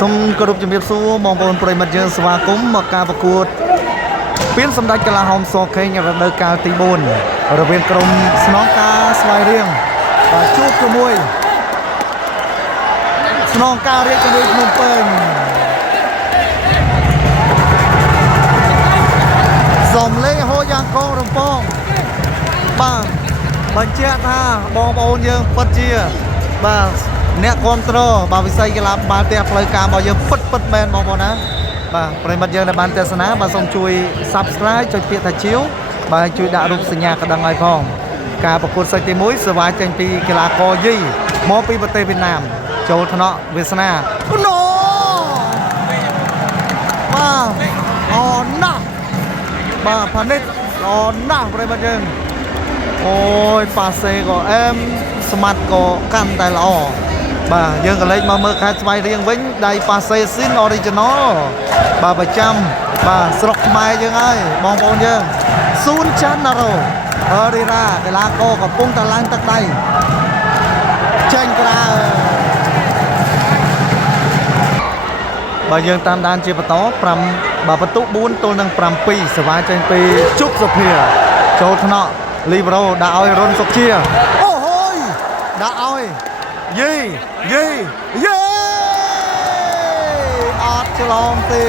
សូមគោរពជំរាបសួរបងប្អូនប្រិយមិត្តយើងស្វាគមន៍មកការប្រកួតពានសម្ដេចកីឡាហោមសខេងរដូវកាលទី4រវាងក្រុមស្នងការស្វាយរៀងបាទជួបជាមួយស្នងការរាជធានីភ្នំពេញសំលេងហូរយ៉ាងកងរំពងបាទបញ្ជាក់ថាបងប្អូនយើងពិតជាបាទអ្នកគ្រប់គ្រងបាទវិស័យកីឡាបាល់ទះផ្លូវការរបស់យើងពិតមែនបងប្អូនណាបាទប្រិមិត្តយើងដែលបានទស្សនាបាទសូមជួយ Subscribe ចុចពាក្យថាជាវបាទជួយដាក់រូបសញ្ញាកណ្ដឹងឲ្យផងការប្រកួតសិតទី1សេវាចេញពីកីឡាករយីមកពីប្រទេសវៀតណាមចូលថ្នាក់វាសនាណូបាទអូណាស់បាទផានិតអូណាស់ប្រិមិត្តយើងអូយប៉ាសេក៏អែមស្មាត់ក៏កាន់តែល្អបាទយើងក៏លេចមកមើលខេត្តស្វាយរៀងវិញដៃប៉ាសេស៊ីន Original បាទប្រចាំបាទស្រុកខ្មែរយើងហើយបងប្អូនយើងស៊ូនចាន់ណារ៉ូហឺរីរ៉ាកីឡាករកំពុងតែឡើងទឹកដៃចេញក្រៅបាទយើងតាមដានជាបន្ត5បាទបន្ទុក4ទល់នឹង7សេវាចេញពីជុកសុភាចូលថ្នាក់លីបរ៉ូដាក់ឲ្យរុនសុកជាអូហូយដាក់ឲ្យយីអត់ឆ្លងទេ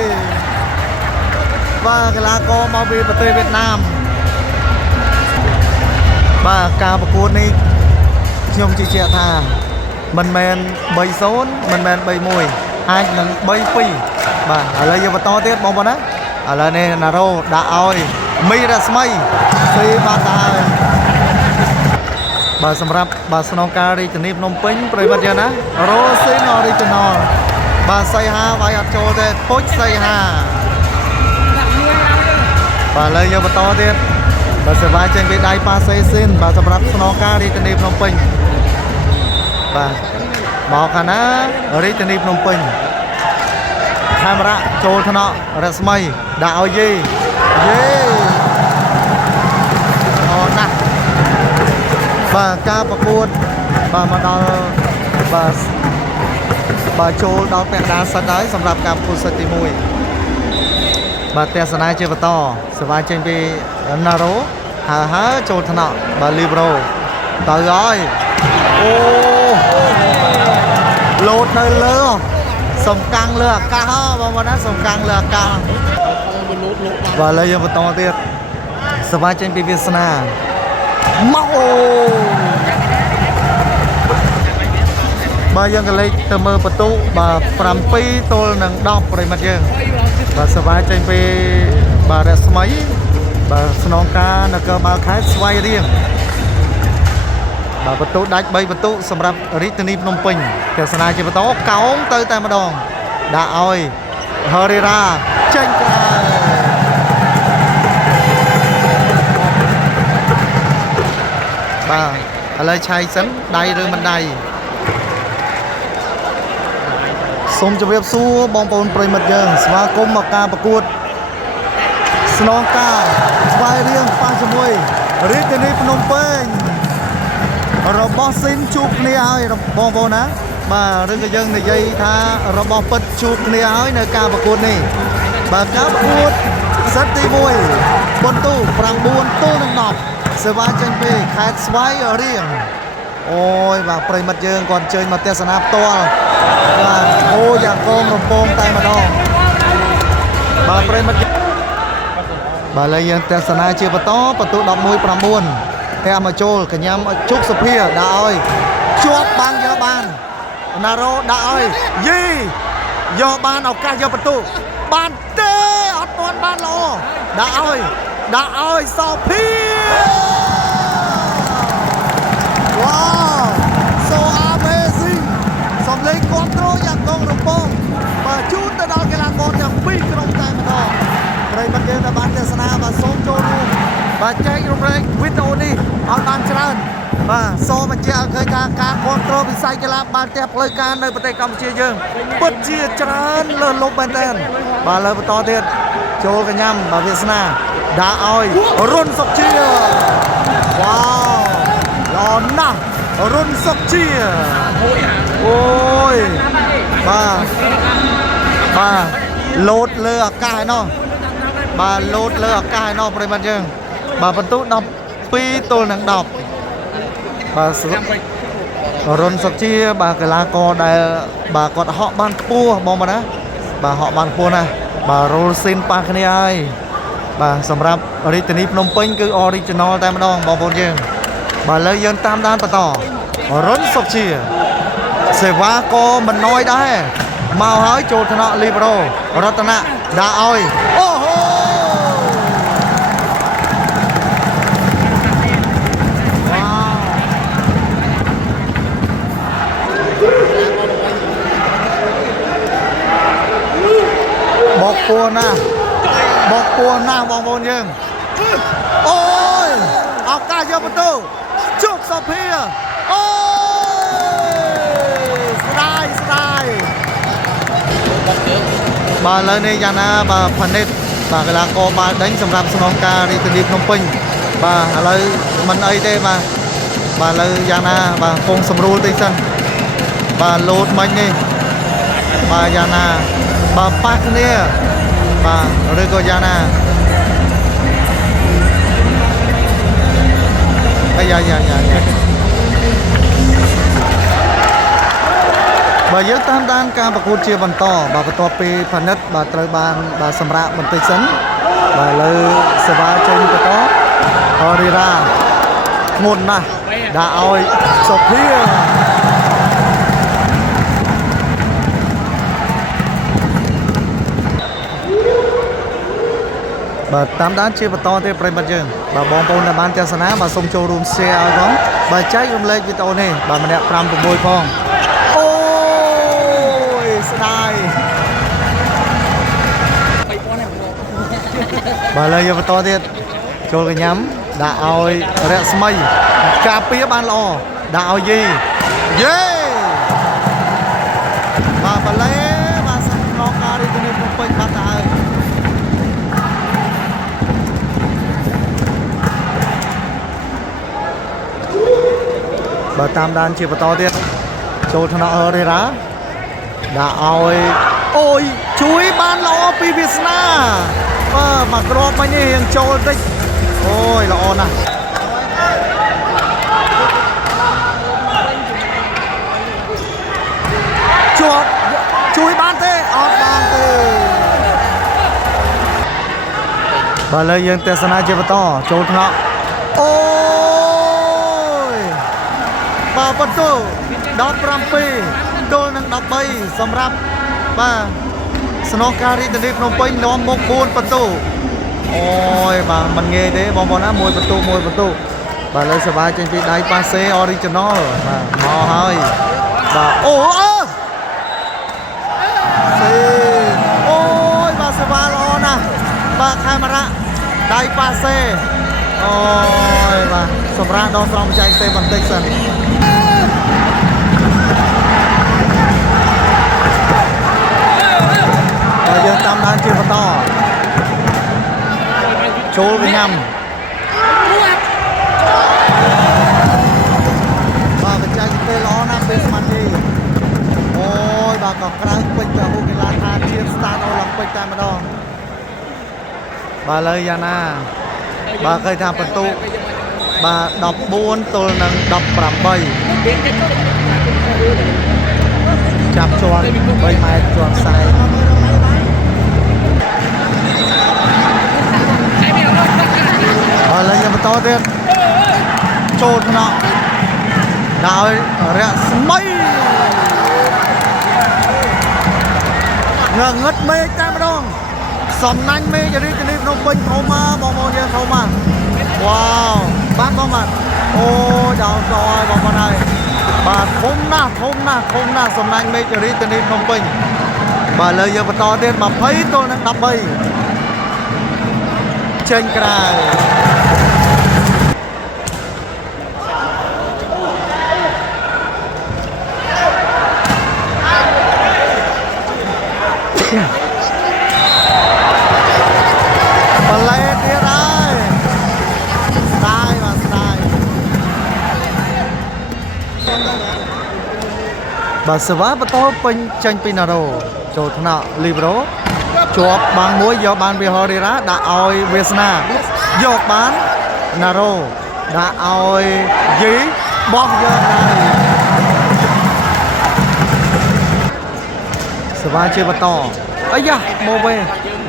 បាទកីឡាករមកពីប្រទេសវៀតណាមបាទការប្រកួតនេះខ្ញុំជឿជាក់ថាមិនមែន 3-0 មិនមែន 3-1 អាចនឹង 3-2 បាទឥឡូវយើងបន្តទៀតបងប្អូនណាឥឡូវនេះណារ៉ូដាក់ឲ្យមីរ៉ាស្មីស៊ីបានដែរបាទសម្រាប់បាទស្នងការរាជធានីភ្នំពេញប្រិមិត្តយើងណារ៉ូស៊ីន Original បាទសៃហាវាយអត់ចូលទេពុជសៃហាបាទឥឡូវយើងបន្តទៀតបាទសេវាចេញពីដៃប៉ាសេស៊ីនបាទសម្រាប់ស្នងការរាជធានីភ្នំពេញបាទមកខាងណារាជធានីភ្នំពេញកាមេរ៉ាចូលថ្នាក់រស្មីដាក់ឲ្យយីអូណាស់បាទការប្រកួតបាទមកដល់បាទចូលដល់ពាក់កណ្ដាលសិតហើយសម្រាប់ការប្រកួតសិតទី1បាទទស្សនាជាបន្តសេវាចេញពីណារ៉ូហើចូលថ្នាក់បាទលីប្រូទៅហើយអូលោតនៅលើសំកាំងលើអាកាសបងប្អូនណាសំកាំងលើអាកាសបាទឥឡូវយើងបន្តទៀតសេវាចេញពីវាសនាមកអូបាទយើងក៏លេខទៅមើលបន្ទុកបាទ7ទល់នឹង10ប្រិមិត្តយើងបាទសេវាចេញពីបាទរស្មីបាទស្នងការនគរបាលខេត្តស្វាយរៀងបាទបន្ទុកដាច់3បន្ទុកសម្រាប់រាជធានីភ្នំពេញទស្សនាជាបន្តកោងទៅតែម្ដងដាក់ឲ្យហឺរីរ៉ាចេញក្រៅបាទឥឡូវឆៃសិនដៃឬមិនដៃសូមជម្រាបសួរបងប្អូនប្រិមិត្តយើងស្វាគមន៍មកការប្រកួតស្នងការស្វាយរៀងប៉ះជាមួយរាជធានីភ្នំពេញរបស់ស៊ីនជួបគ្នាហើយបងប្អូនណាបាទឬក៏យើងនិយាយថារបស់ពិតជួបគ្នាហើយនៅការប្រកួតនេះបាទការប្រកួតសិតទី1បន្ទូ9ទល់នឹង10សេវាចេញពីខេត្តស្វាយរៀងអូយបាទប្រិមិត្តយើងគាត់អញ្ជើញមកទស្សនាផ្ទាល់បាទអូយ៉ាងកងរំពងតែម្ដងបាទប្រិមិត្តបាទឥឡូវយើងទស្សនាជាបន្តបន្ទូ11-9តែមកចូលកញ្ញាំជុកសុភាដាក់ឲ្យជាប់បាំងយកបានណារ៉ូដាក់ឲ្យយីយកបានឱកាសយកបន្ទុកបានទេអត់ទាន់បានល្អដាក់ឲ្យសោភាវ៉ាវ so amazing សំលេងគ្រប់គ្រងយ៉ាងកងរំពងបាទជូនទៅដល់កីឡាករទាំងពីរក្រុមតែម្ដងប្រិយមិត្តយើងដែលបានទស្សនាបាទសូមចូលរួមបាទចែករំលែកវីដេអូនេះឲ្យបានច្រើនបាទសូមបញ្ជាក់ឲ្យឃើញថាការគ្រប់គ្រងវិស័យកីឡាបាល់ទះផ្លូវការនៅប្រទេសកម្ពុជាយើងពិតជាច្រើនលើសលប់មែនទែនបាទលើបន្តទៀតចូលកញ្ញាំបាទវាសនាដាក់ឲ្យរុនសុកជាវ៉ាវល្អណាស់រុនសុកជាអូយបាទ បាទលោតលើអាកាសឯណោះបាទលោតលើអាកាសឯណោះប្រិមត្តយើងបាទបន្ទុក12ទល់នឹង10បាទរុនសុកជាបាទកីឡាករដែលបាទគាត់ហក់បានខ្ពស់បងប្អូនណាបាទហក់បានខ្ពស់ណាស់បាទរ៉ូលស៊ីនប៉ះគ្នាហើយបាទសម្រាប់រាជធានីភ្នំពេញគឺ original តែម្ដងបងប្អូនយើងបាទឥឡូវយើងតាមដានបន្តរុនសុកជាសេវាក៏មិនណយដែរមកហើយចូលថ្នាក់លីបរ៉ូរតនៈដាក់ឲ្យអូហូបោកពួរណាបងប្អូនយើងអូយឱកាសយកបន្ទូជោគសុភាអូយស្ដាយបាទឥឡូវនេះយ៉ាងណាបាទផានិតបាទកីឡាករបាល់ដេញសម្រាប់ស្នងការរាជធានីភ្នំពេញបាទឥឡូវមិនអីទេបាទឥឡូវយ៉ាងណាបាទកំពុងសម្រួលតិចសិនបាទលោតមិញនេះបាទយ៉ាងណាបាទប៉ះគ្នាបាទឬក៏យ៉ាងណាយ៉ាបាទយើងតាមដានការប្រកួតជាបន្តបាទបន្ទាប់ពីផានិតបាទត្រូវបានបាទសម្រាប់បន្តិចសិនបាទឥឡូវសេវាចេញបន្តអរីរ៉ាធ្ងន់ណាស់ដាក់ឲ្យសុភាបាទតាមដានជាបន្តទៀតប្រិមត្តយើងបាទបងប្អូនដែលបានទស្សនាបាទសូមចូលរួម share ឲ្យផងបាទចែករំលែកវីដេអូនេះបាទម្នាក់5 6ផងអូយស្ដាយបាទឥឡូវយកបន្តទៀតចូលកញ្ញាំដាក់ឲ្យរស្មីការពារបានល្អដាក់ឲ្យយេបាទបាឡេបាទសំណងការរាជធានីភ្នំពេញបាត់ទៅហើយបាទតាមដានជាបន្តទៀតចូលថ្នាក់អរេរ៉ាដាក់ឲ្យអូយជួយបានល្អពីវាសនាបាទមកគ្រាប់មិញនេះរៀងចូលតិចអូយល្អណាស់ជាប់ជួយបានទេអត់បានទេបាទឥឡូវយើងទស្សនាជាបន្តចូលថ្នាក់អូបាទបន្ទូ17ទល់នឹង13សម្រាប់បាទស្នងការរាជធានីភ្នំពេញនាំមុខ4បន្ទូអូយបាទមិនងាយទេបងប្អូនណាមួយបន្ទូបាទលើសបាចេញពីដៃប៉ាសេ original បាទមកហើយបាទអូសេអូយបាទសបាល្អណាស់បាទកាមេរ៉ាដៃប៉ាសេអូយបាទសម្រាប់ដល់ស្រង់បច្ចេកទេសបន្តិចសិនហើយយើងតាមដានជាបន្តចូលកញ្ញាំបាទបច្ចេកទេសល្អណាស់ពេលសមាធិអូយបាទក៏ក្រៅពេញទៅហូកីឡាដ្ឋានជាតិស្តាតអូឡ িম্প ពិកតែម្ដងបាទឥឡូវយ៉ាងណាបាទឃើញថាបន្ទុកបាទ14ទល់នឹង18ចាប់ជាន់3ម៉ែត្រជាន់ខ្សែបាទឥឡូវយើងបន្តទៀតចូលថ្នាក់ដោយរស្មីងងឹតមេឃតែម្ដងសំណាញ់មេឃរាជធានីភ្នំពេញធំមកបងប្អូនយើងធំមកវ៉ាវបាទបងបាទអូដល់ដល់បងប្អូនហើយបាទធំណាស់សំណាញ់មេឃរាជធានីភ្នំពេញបាទឥឡូវយើងបន្តទៀត20ទល់នឹង13ចេញក្រៅបលែទៀតហើយស្ដាយបាទសេវាបន្តពេញចេញពីណារ៉ូ ចូលថ្នាក់លីប្រូជាប់បានមួយយកបានវាហរីរ៉ាដាក់ឲ្យវាសនាយកបានណារ៉ូដាក់ឲ្យយីបោះយកហើយសវ៉ាជាបន្តអាយ៉ាមកវិញ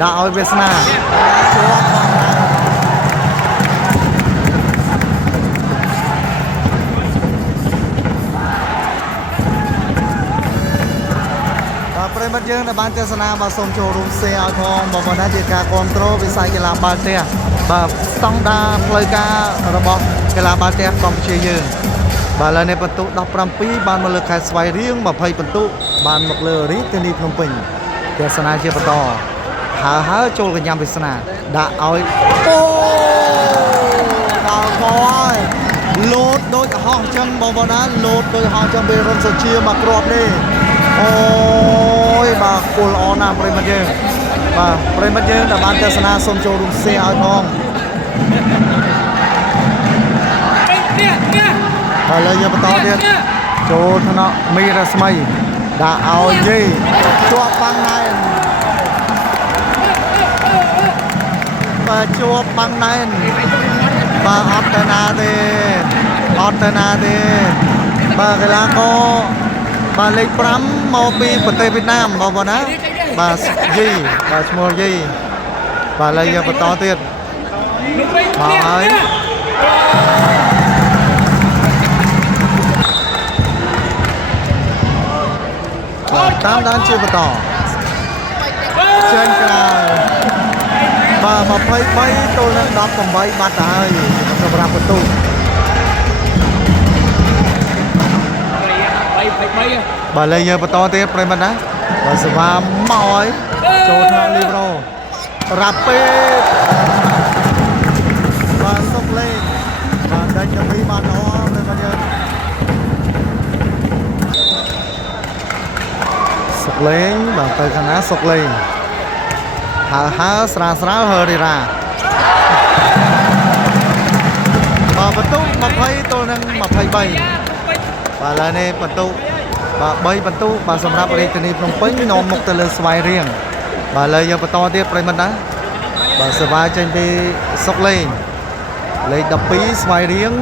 ដាក់ឲ្យវាសនាជាប់បានប្រិមត្តយើងដែលបានទស្សនាមកសូមចូលរួម share ឲ្យផងបងប្អូនជាការគ្រប់គ្រងវិស័យកីឡាបាល់ទះបាទស្តង់ដារផ្លូវការរបស់កីឡាបាល់ទះកម្ពុជាយើងបាទឥឡូវនេះបន្ទុក17បានមកលើខេត្តស្វាយរៀង20បន្ទុកបានមកលើរាជធានីភ្នំពេញទស្សនាជាបន្តហើចូលកញ្ញាវាសនាដាក់ឲ្យអូដល់ខហើយលោតដូចហោះអញ្ចឹងបងប្អូនណាលោតដូចហោះអញ្ចឹងពេលរុនសុជាមកគ្រាប់នេះអូយបាទគោលល្អណាស់ប្រិមត្តយើងបាទប្រិមត្តយើងដែលបានទស្សនាសូមចូលរួម share ឲ្យផងបាទលើយើងបន្តទៀតចូលថ្នាក់មីរស្មីដាក់ឲ្យយីជាប់បាំងណែនបាទជាប់បាំងណែនបាទអត់ទៅណាទេបាទកីឡាករបាទលេខ5មកពីប្រទេសវៀតណាមបងប្អូនណាបាទយីបាទឈ្មោះយីបាទឥឡូវយើងបន្តទៀតបាទហើយបាទតាមដានជាបន្តចេញក្រៅបាទ23ទល់នឹង18បាត់ទៅហើយសម្រាប់បន្ទុកបាទលេងយើងបន្តទៀតប្រិមត្តណាបាទសេវាមកហើយចូលថ្នាក់លីប្រូរ៉ាពេតបាទសុកលេងបាទដាច់ទៅបានល្អប្រិមត្តយើងសុកលេងបាទទៅខាងណាសុកលេងហើស្រាលហឺរីរ៉ាបាទបន្ទុក20ទល់នឹង23បាទឥឡូវនេះបន្ទុកបាទ3បន្ទុកបាទសម្រាប់រាជធានីភ្នំពេញនាំមុខទៅលើស្វាយរៀងបាទឥឡូវយើងបន្តទៀតប្រិមត្តណាបាទសេវាចេញពីសុកលេងលេខ12ស្វាយរៀង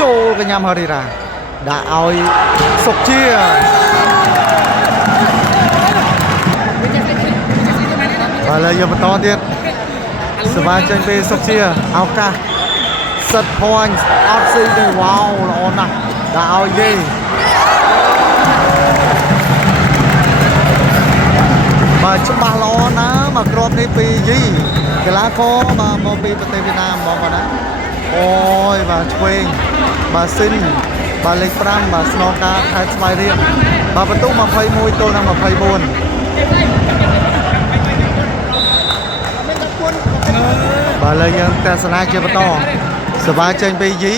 ចូលកញ្ញាហរីរ៉ាដាក់ឲ្យសុកជាបាទឥឡូវយើងបន្តទៀតសេវាចេញពីសុកជាឱកាសសិត point អត់ស៊ីទេវ៉ាវល្អណាស់ដាក់ឲ្យយីបាទច្បាស់ល្អណាស់មកគ្រាប់នេះពីយីកីឡាករបាទមកពីប្រទេសវៀតណាមបងប្អូនណាអូយបាទឆ្វេងបាទស៊ីនបាទលេខ5បាទស្នងការខេត្តស្វាយរៀងបាទបន្ទុក21ទល់នឹង24បាទលើយើងទស្សនាជាបន្តសេវាចេញពីយី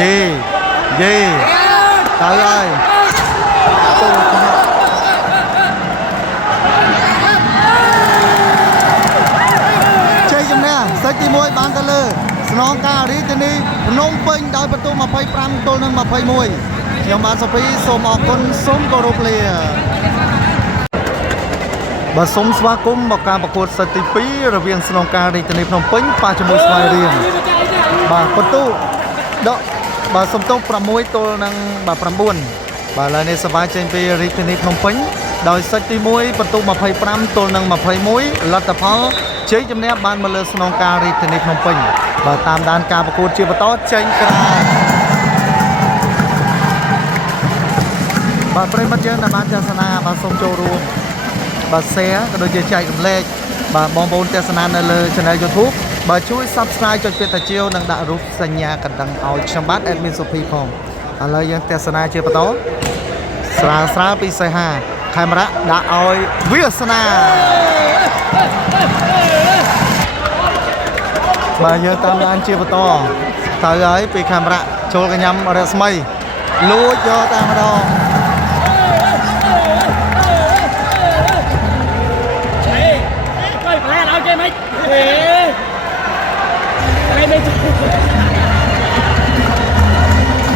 ទៅហើយជ័យជំនះសេចទី1បានទៅលើស្នងការរាជធានីភ្នំពេញដោយបន្ទុក25ទល់នឹង21ខ្ញុំបាទសុភីសូមអរគុណសូមគោរពលាបាទសូមស្វាគមន៍មកការប្រកួតសិតទី2រវាងស្នងការរាជធានីភ្នំពេញប៉ះជាមួយស្វាយរៀងបាទបន្ទុកដកបាទសំទោស6ទល់នឹងបាទ9បាទឥឡូវនេះសវាចេញពីរាជធានីភ្នំពេញដោយសិតទី1បន្ទុក25ទល់នឹង21លទ្ធផលជ័យជំនះបានមកលើស្នងការរាជធានីភ្នំពេញបាទតាមដានការប្រកួតជាបន្តចេញក្រៅបាទប្រិមត្តយើងដែលបានទស្សនាបាទសូមចូលរួមបាទ share ក៏ដូចជាចែករំលែកបាទបងប្អូនទស្សនានៅលើ Channel YouTube បាទជួយ Subscribe ចុចពាក្យតាជាវនិងដាក់រូបសញ្ញាកណ្ដឹងឲ្យខ្ញុំបាទ Admin Sophie ផងឥឡូវយើងទស្សនាជាបន្តស្រាលពីសេហាខេមរៈដាក់ឲ្យវាសនាបាទយើងតាមដានជាបន្តទៅហើយពីខេមរៈចូលកញ្ញាំរស្មីលួចយកតែម្ដង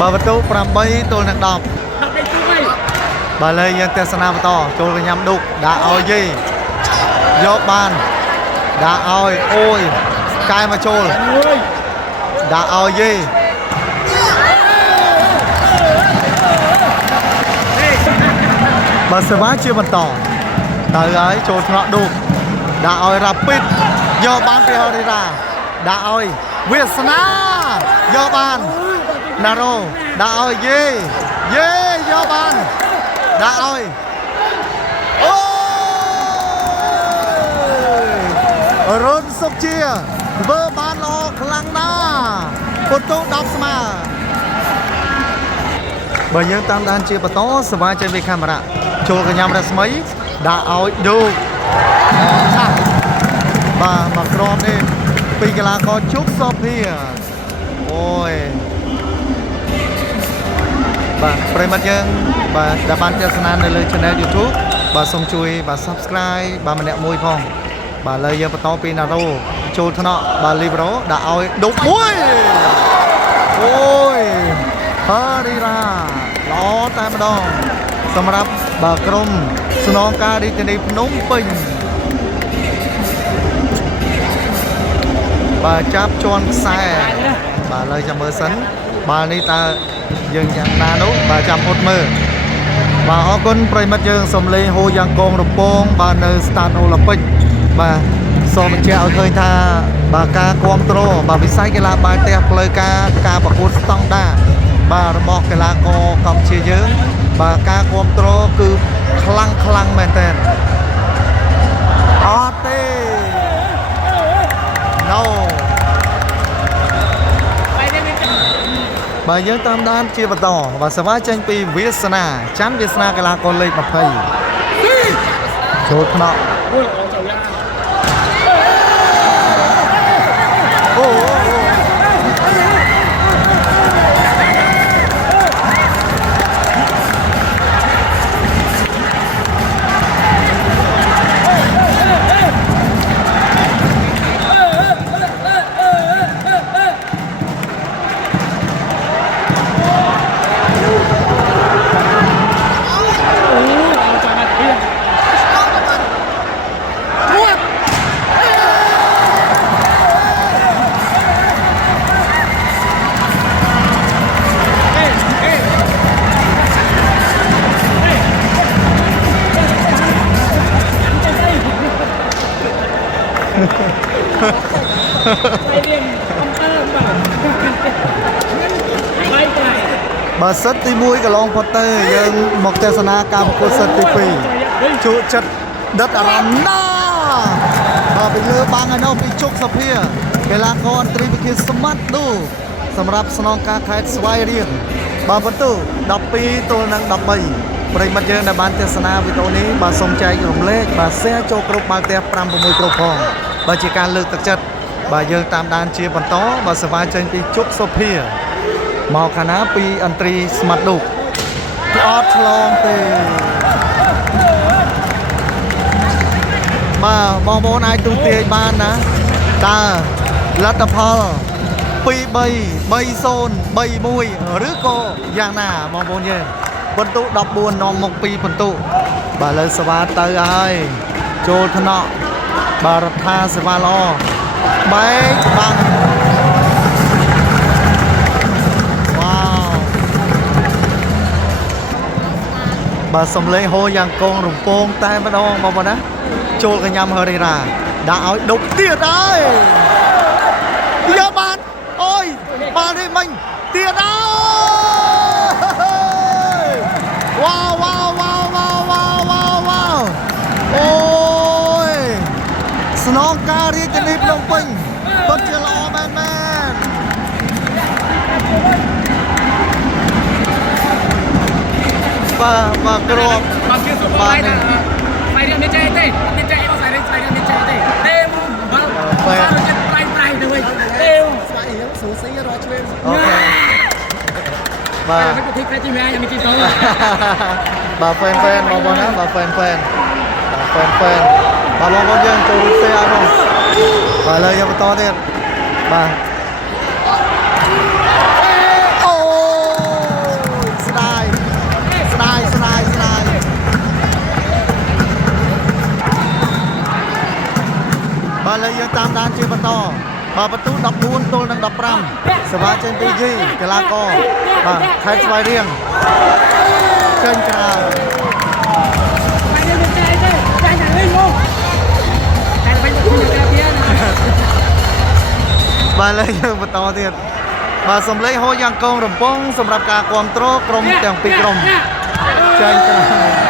បាទបន្ទុក8ទល់នឹង10 bà lê dân tên sana to trôi cái nhắm đục đã oi gì vô ban đã oi ôi cai mà trôi đã oi gì bà sẽ vá chưa bật tỏ tới ấy trôi nó đục đã oi rapid vô ban phía đi ra đã oi Việt Sana vô ban Naro đã oi gì vô ban đã ơi ôi rôn sốc chia vơ ban lo khlang na một tô đọc mà bởi những tam đàn chia bật tó sờ vai trên về camera cho cái nhầm ra mấy đã ơi đủ bà mặc ron đi vì cái là có chút sốc here ôi bàប្រិមត្តយើងបាទដែលបានទស្សនានៅលើ Channel YouTube បាទសូមជួយបាទ Subscribe បាទម្នាក់មួយផងបាទលើយើងបន្តពី Naruto ចូលថ្នាក់បាទ Libero ដាក់ឲ្យដុកមួយអូយហារីរ៉ាល្អតែម្ដងសម្រាប់បាទក្រុមស្នងការរាជធានីភ្នំពេញបាទចាប់ជន់ខ្សែបាទលើចាំមើលសិនបាទនេះតើយើងយ៉ាងណានោះបាទចាំអត់មើលបាទអរគុណប្រិមិត្តយើងសូមលេងហូយ៉ាងកងរំពងបាទនៅ Start Olympic បាទសូមបញ្ជាក់ឲ្យឃើញថាបាទការគ្រប់គ្រងបាទវិស័យកីឡាបាល់ទះផ្លូវការប្រកួតស្តង់ដារបាទរបស់កីឡាករកម្ពុជាយើងបាទការគ្រប់គ្រងគឺខ្លាំងមែនទែនអត់ទេ No bàយើងតាមដានជាបន្តបាទសេវាចេញពីវាសនាច័ន្ទវាសនាកីឡាករលេខ20ចូលថ្នាក់អូបើសិតទី1កន្លងផុតទៅយើងមកទស្សនាការប្រកួតសិតទី2ជួចិត្តដិតអារម្មណ៍ណាបាទពីលើបាំងឯនោះពីជុកសភាកីឡាករអន្តរីវិទ្យាសមត្ថនោះសម្រាប់ស្នងការខេត្តស្វាយរៀងបាទបន្ទូ12ទល់នឹង13ប្រិមិត្តយើងដែលបានទស្សនាវីដេអូនេះបាទសូមចែករំលែកបាទ share ចូលក្រុមបាល់ទះ 5-6 ក្រុមផងបាទជាការលើកទឹកចិត្តបាទយើងតាមដានជាបន្តបាទសេវាចេញពីជុកសុភាមកខាងណាពីអន្តរីស្មាត់ឌុកអត់ឆ្លងទេបាទបងប្អូនអាចទូទាញបានណាតើលទ្ធផល2-3 3-0 3-1 ឬក៏យ៉ាងណាបងប្អូនយើងបន្ទុ14នាំមក2បន្ទុបាទលើសេវាទៅហើយចូលថ្នាក់បាទរដ្ឋាសេវាល្អបែកបាំងបាទសំឡេងហូរយ៉ាងកងរំពងតែម្ដងបងប្អូនណាចូលកញ្ញាំហេរីរ៉ាដាក់ឲ្យដុកទៀតហើយយកបានអូយបានទេមិញទៀតហើយវ៉ាវអូយស្នងការរាជធានីភ្នំពេញពិតជាល្អមែនបាទគ្រាប់បាទphải đi chơiទេមានចែកអត់ស្វាយរៀងមានចែកទេទេបាទចិត្តប្រៃទៅវិញទេស្វាយរៀងស្រួលស៊ីរត់ឆ្វេងអូខេបាទវិធីក្រែជីវាយ៉ាងនេះទីទៅបាទហ្វេនបងប្អូនណាបាទហ្វេនបាទបងប្អូនយើងចូលរូបសេអត់នោះបាទលើយើងបន្តទៀតបាទអូស្ដាយ តាមដានជាបន្តបាទបន្ទូ14ទល់នឹង15សវ៉ាចេញពីយីកីឡាករបាទខេត្តស្វាយរៀងចេញក្រៅបាទលើយើងបន្តទៀតបាទសំឡេងហូរយ៉ាងកងរំពងសម្រាប់ការគ្រប់គ្រងក្រុមទាំងពីរក្រុមចេញក្រៅ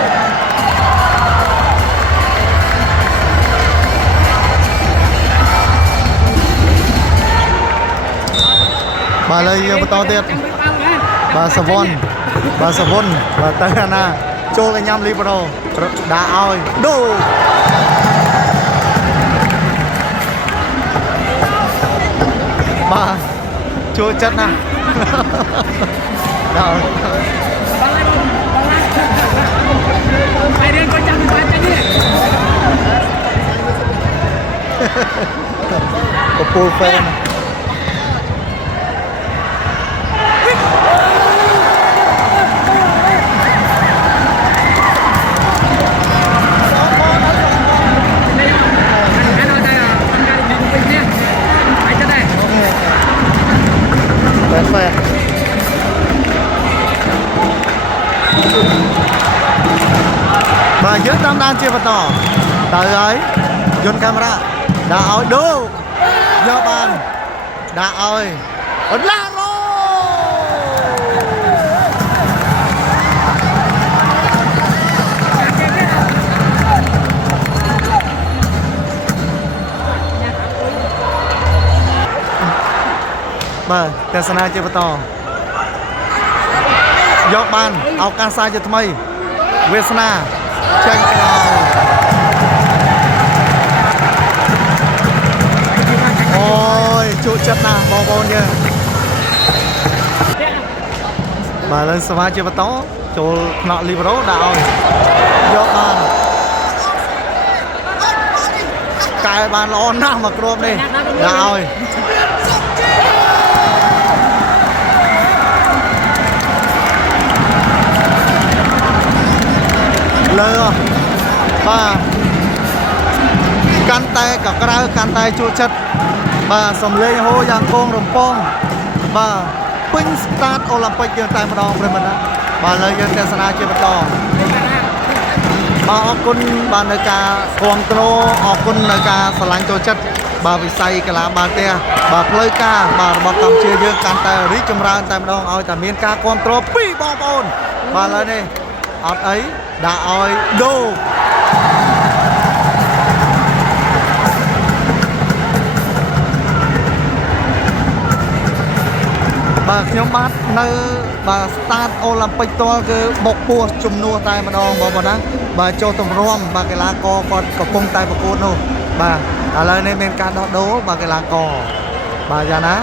បាទលើយើងបន្តទៀតបាទសវណ្ណបាទសវណ្ណបាទទៅអាណាចូលកញ្ញាំលីប្រូដាក់ឲ្យដូបាទចូលចិត្តណាដល់ហើយរៀនគាត់ចាំមិនបានទេនេះ កពូលហ្វេនបាទយើងតាមដានជាបន្តទៅហើយយន្តកាមេរ៉ាដាក់ឲ្យដូយកបានដាក់ឲ្យអត់ឡារ៉ូបាទទស្សនាជាបន្តយកបានឱកាសសាជាថ្មីវាសនាចេញក្រោយអូយជួចិត្តណាស់បងប្អូនយើងបាទលើសមាជិកបន្តចូលថ្នាក់លីបរ៉ូដាក់ឲ្យយកបានកែបានល្អណាស់មកគ្រាប់នេះដាក់ឲ្យលើបាទកាន់តែកក្រៅកាន់តែជួចិត្តបាទសំលេងហូរយ៉ាងគងរំពងបាទពេញស្តាតអូឡ িম্প ិកយើងតែម្ដងប្រិមត្តណាបាទលើយើងទស្សនាជាបន្តបាទអរគុណបាទនៅការគ្រប់គ្រងអរគុណនៅការឆ្លាញ់ចូលចិត្តបាទវិស័យកីឡាបាល់ទះបាទផ្លូវការបាទរបស់កម្ពុជាយើងកាន់តែរីកចម្រើនតែម្ដងឲ្យតែមានការគ្រប់គ្រងពីបងប្អូនបាទឥឡូវនេះអត់អីដាក់ឲ្យដូបាទខ្ញុំបាទនៅបាទ start អូឡ িম্প ិកតលគឺបុកពោះជំនួសតែម្ដងបងប្អូនណាបាទចូលទម្រាំបាទកីឡាករគាត់កំពុងតែប្រកួតនោះបាទឥឡូវនេះមានការដោះដូរបាទកីឡាករបាទយ៉ាងណា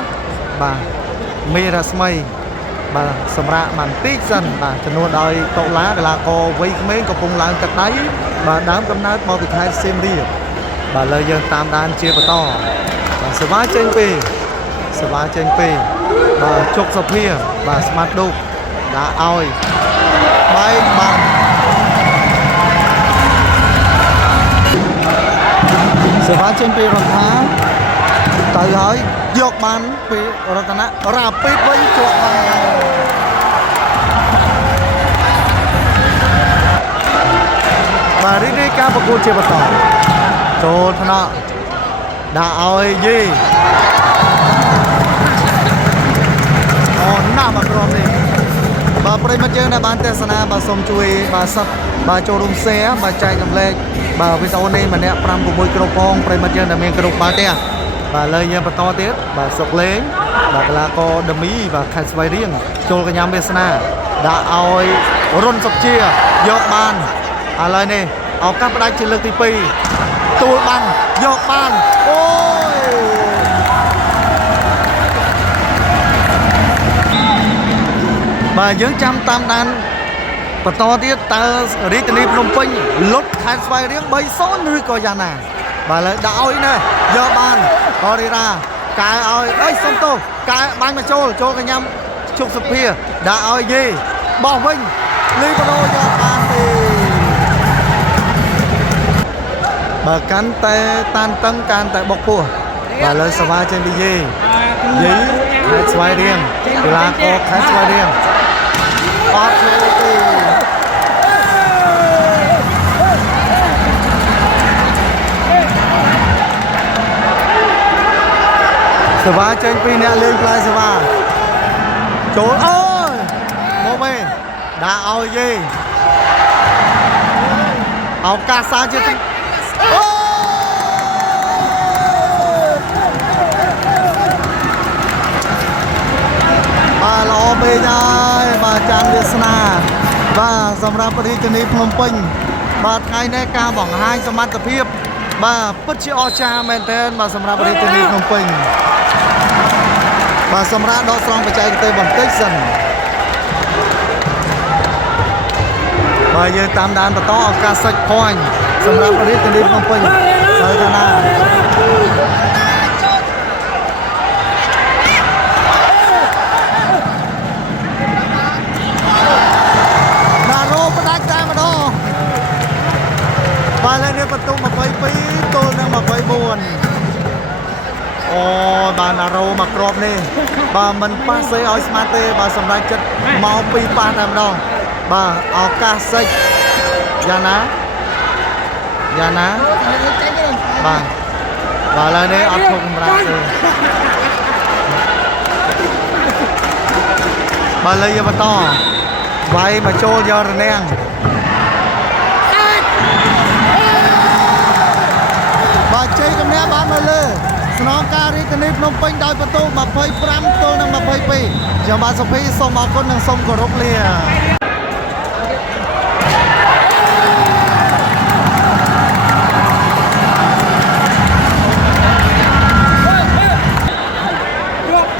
បាទមីរស្មីបាទសម្រាប់បន្តិចសិនបាទចំនួនដោយកុលាកីឡាករវ័យក្មេងកំពុងឡើងទឹកដៃបាទដើមកំណើតមកពីខេត្តសៀមរាបបាទលើយើងតាមដានជាបន្តបាទសវ៉ាចេញពីបាទជុកសុភាបាទស្មាត់ឌុកដាក់ឲ្យបែកបានសវ៉ាចេញពីរំខាទៅហើយយកបានពីរតនៈរ៉ាពីតវិញជាប់បានបាទរីកការប្រកួតជាបន្តចូលថ្នាក់ដាក់ឲ្យយីអូណាស់មកក្រុមនេះបាទប្រិមត្តយើងដែលបានទស្សនាបាទសូមជួយបាទសັບបាទចូលរួម share បាទចែកចម្លែកបាទវីដេអូនេះម្នាក់5 6ក្រុមផងប្រិមត្តយើងដែលមានក្រុមបាល់ទះបាទលើយើងបន្តទៀតបាទសុកលេងបាទកីឡាករដមីបាទខេត្តស្វាយរៀងចូលកញ្ញាវាសនាដាក់ឲ្យរុនសុកជាយកបានឥឡូវនេះឱកាសផ្ដាច់ជាលើកទី2ទួលបានយកបានអូយបាទយើងចាំតាមដានបន្តទៀតតើរាជធានីភ្នំពេញលុតខេត្តស្វាយរៀង 3-0 ឬក៏យ៉ាងណាបាទលើដាក់ឲ្យណែយកបានកូរីរ៉ាកែឲ្យអើយសុំទោសកែបាញ់មកចូលកញ្ញាជុកសុភាដាក់ឲ្យយេបោះវិញលីបរ៉ូយកបានទេប bà cắn tay tan tấn can tại bọc cua và lời sờ va trên bị dí khai xoay riêng là có khai xoay riêng sờ va trên pi nè lên lại sờ va trời ơi một bên đã ao gì ao cá sa chưa bà lo bê nhai bà chan việt na và sầm ra đi chân đi phnom penh bà ngày nay ca bỏng hai sầm tập hiệp bà bất chi cha men tên bà sầm ra đi chân đi phnom penh bà sầm ra đó xong phải chạy tới bằng tích dần bà giờ tam đàn bà to ca sạch coin sầm ra đi chân đi phnom penh tới thằng nào bà lên đây bật tung mà quay phí tôi đang mà quay buồn ồ bà nà rô mà crop nè bà mình pa xây oi smarte bà sầm lại chất mau pi pa làm đâu bà ao ca xây dạ ná bà lên đây ăn thùng ra bà lấy giờ bà to vậy mà trôi giờ rồi nè bà chơi cầm nè bán mà lơ song ca đi cái nếp nông pin đôiประตูmà phơi pram tôi nằm mà phơi pi giờ bà sắp phơi xong mà con đang xong của rốc lìa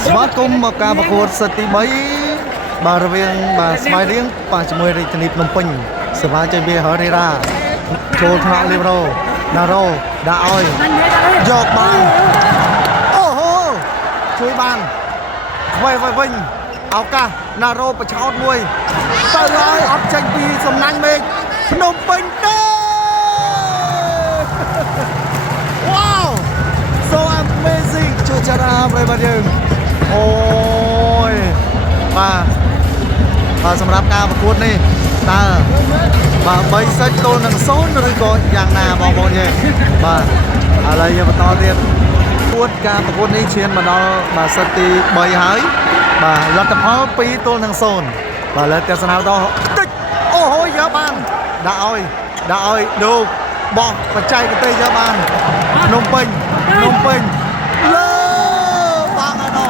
smart cùng một caประกวดสติใบบาร์เวียงบาสบายเรียงป่าจมวยในชนิดนมปิงสบายใจเบียร์เฮอริราโชว์ทางลิเบโรนาโรดาออยยกบานโอ้โหช่วยบานไว้วิ่งเอากะนาโรประชาชนมวยเตยเลยอัพเชงปีสมนันเมกพนมเปญเด้ว้าว so amazing เจอจาราเลยมาดึงโอ้ยมาสำหรับการประกวดนี่ตาbà bay sách tôi nâng số nó có dạng nào bao bao nhiêu bà ở đây giờ to tiền cuốn ca mà cuốn đi chuyên mà nó bà sách thì bay hái bà lật tập hóa pi tôi nâng số bà lên tiền nào to tích ô hôi giá ban đã ơi đồ bỏ và chạy cái tay giá ban nông bình lơ ba ngày đó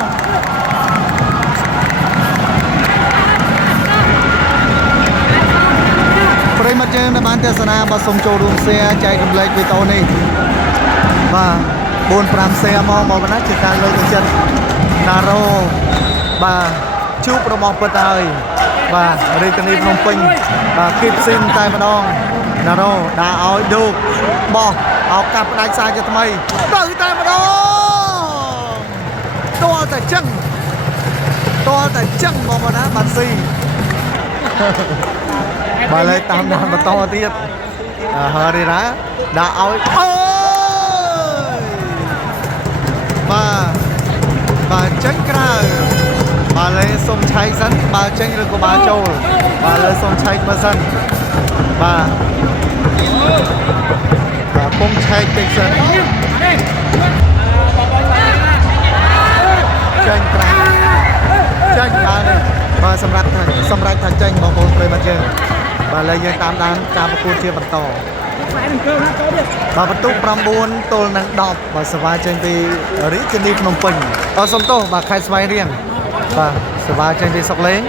ប្រិមត្តយើងនៅបានទស្សនាបាទសូមចូលរួម share ចែករំលែកវីដេអូនេះបាទ 4-5 share មកបណ្ណាជាការលើកទឹកចិត្តណារ៉ូបាទជួបរបស់ពិតហើយបាទរាជធានីភ្នំពេញបាទគីបស៊ីនតែម្ដងណារ៉ូដាក់ឲ្យឌូកបោះឱកាសផ្ដាច់សារជាថ្មីទៅតែម្ដងតើតែចឹងមកបណ្ណាបាទស៊ីbà lấy tam đàn và to tiết hờ đi ra đã ôi ơi bà tránh ra bà lấy sông cháy dẫn bà tránh được của bà châu bà lấy sông cháy mà dân bà bông cháy tích dẫn tránh bà này bà xâm rạch thành tranh bằng một người mặt chơi bà lấy dân tam đàn caประกวดchia bật tỏ bà bắt túc pram buôn tôi năng đọc bà sờ vai trên vì rít trên đi phnom penh xong tô bà khai vai riêng bà sờ vai trên vì sọc lấy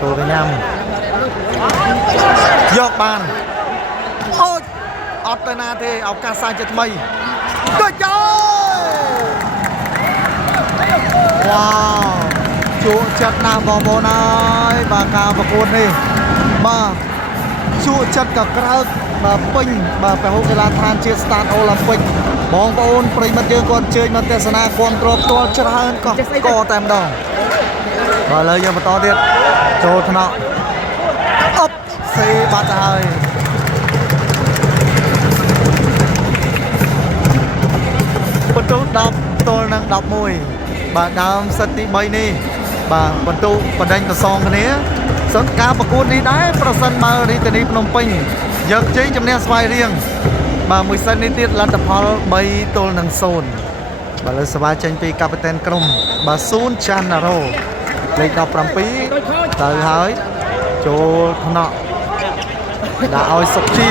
chùa với nhầm dọc bàn ôi ọt tên na thì áo ca sai chết mây trời ơi wow chúa chất nào vào bộ này bà caประกวดđi bà chúa chất cả các bà pinh bà phải hỗ trợ là than chia start Olympic bóng ôn prin mặt dương con chơi mà tên sana con drop to chất hơn có tem đồng bà lời giờ mà to tiết cho thằng nọ ấp xì bát hơi 11បាទដើមសិតទី3នេះបាទបន្ទុបដិញប្រសងគ្នាសិនការប្រកួតនេះដែរប្រសិនបើរាជធានីភ្នំពេញយកជ័យជំនះស្វាយរៀងបាទមួយសិននេះទៀតលទ្ធផល3-0បាទលើស្វាយចេញពីកាពីតែនក្រុមបាទស៊ូនចាន់ណារ៉ូលេខ17ទៅហើយចូលថ្នាក់ដាក់ឲ្យសុកជា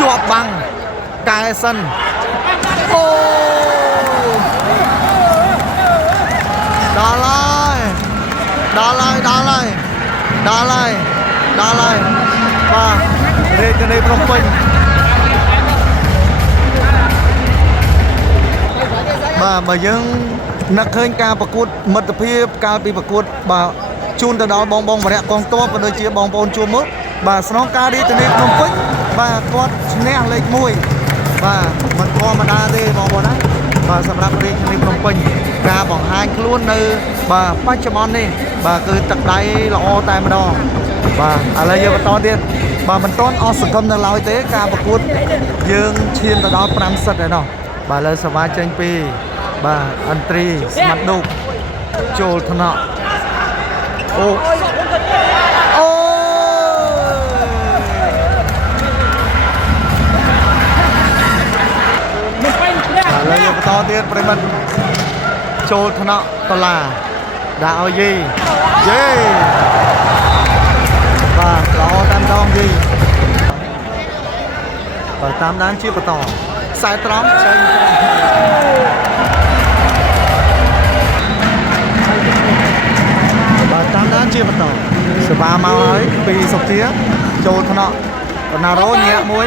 ជាប់បាំងកែសិនអូដល់ហើយបាទរាជធានីភ្នំពេញបាទបើយើងនឹកឃើញការប្រកួតមិត្តភាពកាលពីប្រកួតបាទជូនទៅដល់បងវរៈកងទ័ពក៏ដូចជាបងប្អូនជួមមុខបាទស្នងការរាជធានីភ្នំពេញបាទគាត់ឈ្នះលេខ1បាទមិនធម្មតាទេបងប្អូនណាបាទសម្រាប់រាជធានីភ្នំពេញការបង្ហាញខ្លួននៅបាទបច្ចុប្បន្ននេះបាទគឺទឹកដៃល្អតែម្ដងបាទឥឡូវយើងបន្តទៀតបាទមិនទាន់អស់សង្ឃឹមនៅឡើយទេការប្រកួតយើងឈានទៅដល់5សិតហើយណោះបាទលើសវ៉ាចេញពីបាទអន្ត្រីស្មាត់ឌុកចូលថ្នាក់អូឥឡូវយើងបន្តទៀតប្រិមត្តចូលថ្នាក់ដុល្លារដាក់ឲ្យយីបាទល្អតែម្ដងយីបាទតាមដានជាបន្តខ្សែត្រង់ចេញបាទតាមដានជាបន្តសេវាមកហើយពីសុកជាចូលថ្នាក់បណ្ណារ៉ូញាក់មួយ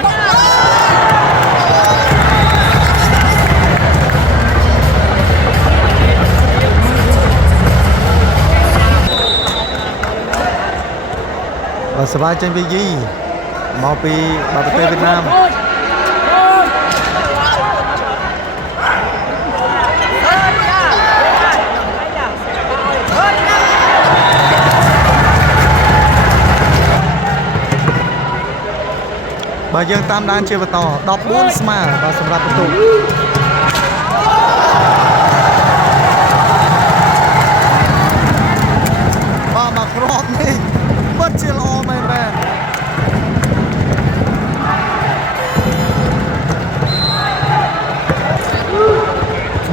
បាទសេវាចេញពីយីមកពីប្រទេសវៀតណាមបាទយើងតាមដានជាបន្ត14ស្មើបាទសម្រាប់បន្ទុកបាទមកគ្រាប់នេះពិតជាល្អមែនបាទ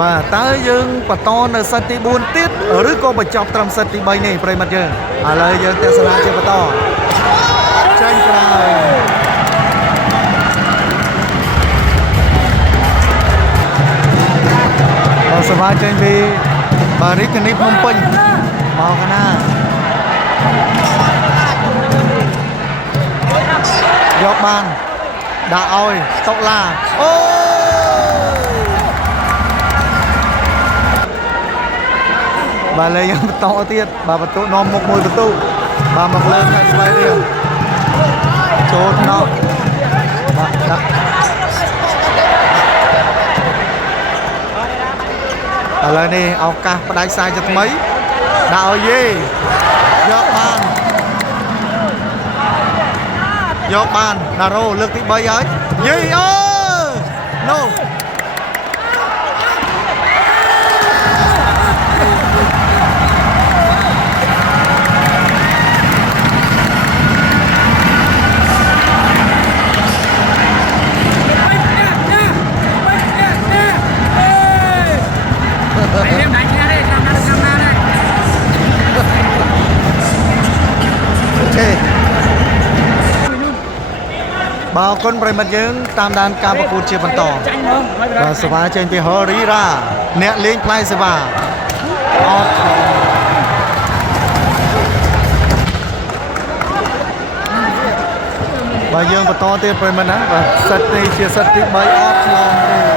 បាទតើយើងបន្តនៅសិតទី4ទៀតឬក៏បញ្ចប់ត្រឹមសិតទី3នេះប្រិមត្តយើងឥឡូវយើងទស្សនាជាបន្តចេញក្រោយបាទសវ៉ាចេញពីបាទរាជធានីភ្នំពេញមកកណាយកបានដាក់ឲ្យតុលាអូបាទលើយើងបន្តទៀតបាទបន្ទុនាំមុខមួយបន្ទុបាទមកលើខេត្តស្វាយរៀងចូលថ្នាក់បាទដាក់ឥឡូវនេះឱកាសផ្ដាច់ខ្សែជាថ្មីដាក់ឲ្យយេយកបានណារ៉ូលើកទី3ហើយយេអូណូបាទអរគុណប្រិមិត្តយើងតាមដានការប្រកួតជាបន្តបាទសេវាចេញពីហរីរ៉ាអ្នកលេងផ្លែសេវាអត់បាទយើងបន្តទៀតប្រិមិត្តណាបាទសិតនេះជាសិតទី3អត់ឆ្លងទេ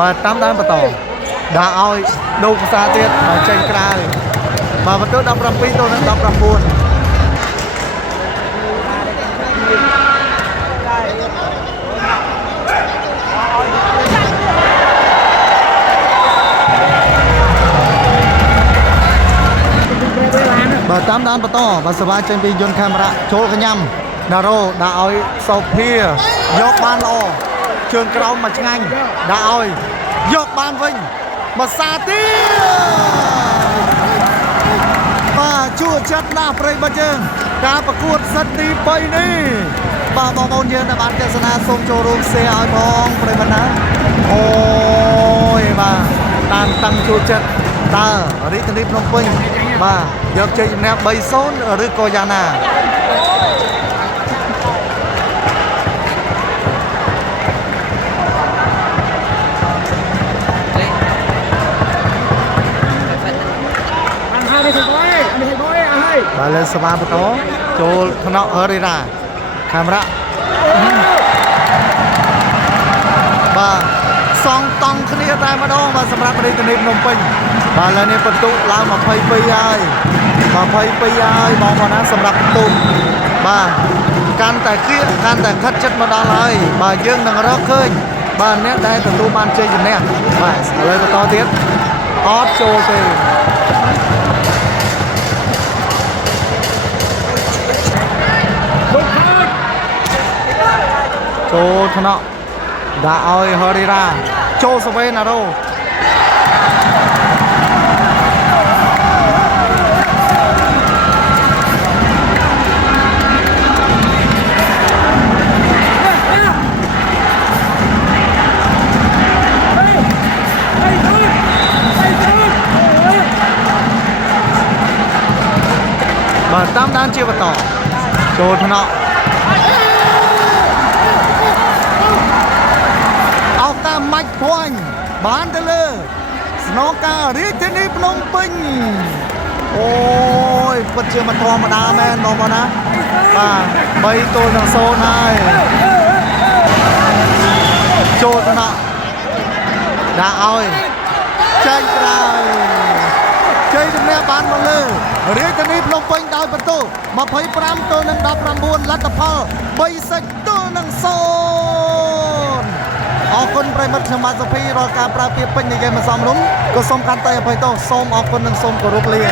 បាទតាមដានបន្តដាក់ឲ្យដូរភាសាទៀតមកចេញក្រៅបាទបន្ទូ17ទៅនឹង19 តាមដានបន្តបើសវ៉ាចេញពីយន្តកាមេរ៉ាចូលកញ្ញាំដារ៉ូដាក់ឲ្យសូភាយកបានល្អជើងក្រោមមកឆ្ងាញ់ដាក់ឲ្យយកបានវិញមកសាទីបាទជួចិត្តណាស់ប្រិយមិត្តយើងការប្រកួតសិតទី3នេះបាទបងប្អូនយើងដែលបានទស្សនាសូមចូលរួម share ឲ្យផងប្រិយមិត្តណាអូយបាទតាមតាំងជួចិត្តតើរាជធានីភ្នំពេញបាទយកជ័យជំនះ 3-0 ឬក៏យ៉ាងណាបាទលើសមាបន្តចូលថ្នាក់ហឺរីរ៉ាកាមេរ៉ាបាទសងតង់គ្នាតែម្ដងបាទសម្រាប់រាជធានីភ្នំពេញបាទឥឡូវនេះបន្ទុកឡើង22ហើយ22ហើយបងប្អូនណាសម្រាប់បន្ទុកបាទកាន់តែគៀកកាន់តែខិតចិត្តមកដល់ហើយបាទយើងនឹងរកឃើញបាទអ្នកដែលទទួលបានជ័យជំនះបាទឥឡូវបន្តទៀតអត់ចូលទេចូលថ្នាក់ដាក់ឲ្យហឺរីរ៉ាចូលសវេណារ៉ូបាទតាមដានជាបន្តចូលថ្នាក់មាច់ភ័ញបានទៅលើស្នងការរាជធានីភ្នំពេញអូយពិតជាមិនធម្មតាមែនបងប្អូនណាបាទ3-0ហើយចូលថ្នាក់ដាក់ឲ្យចេញក្រៅជ័យជំនះបានមកលើរាជធានីភ្នំពេញដោយបន្ទុក25-19លទ្ធផល3-0 អរគុណប្រិមិត្តខ្ញុំបាទសុភីរាល់ការប្រើពាក្យពេញនិយាយមិនសមរម្យក៏សូមខន្តីអភ័យទោសសូមអរគុណនិងសូមគោរពលា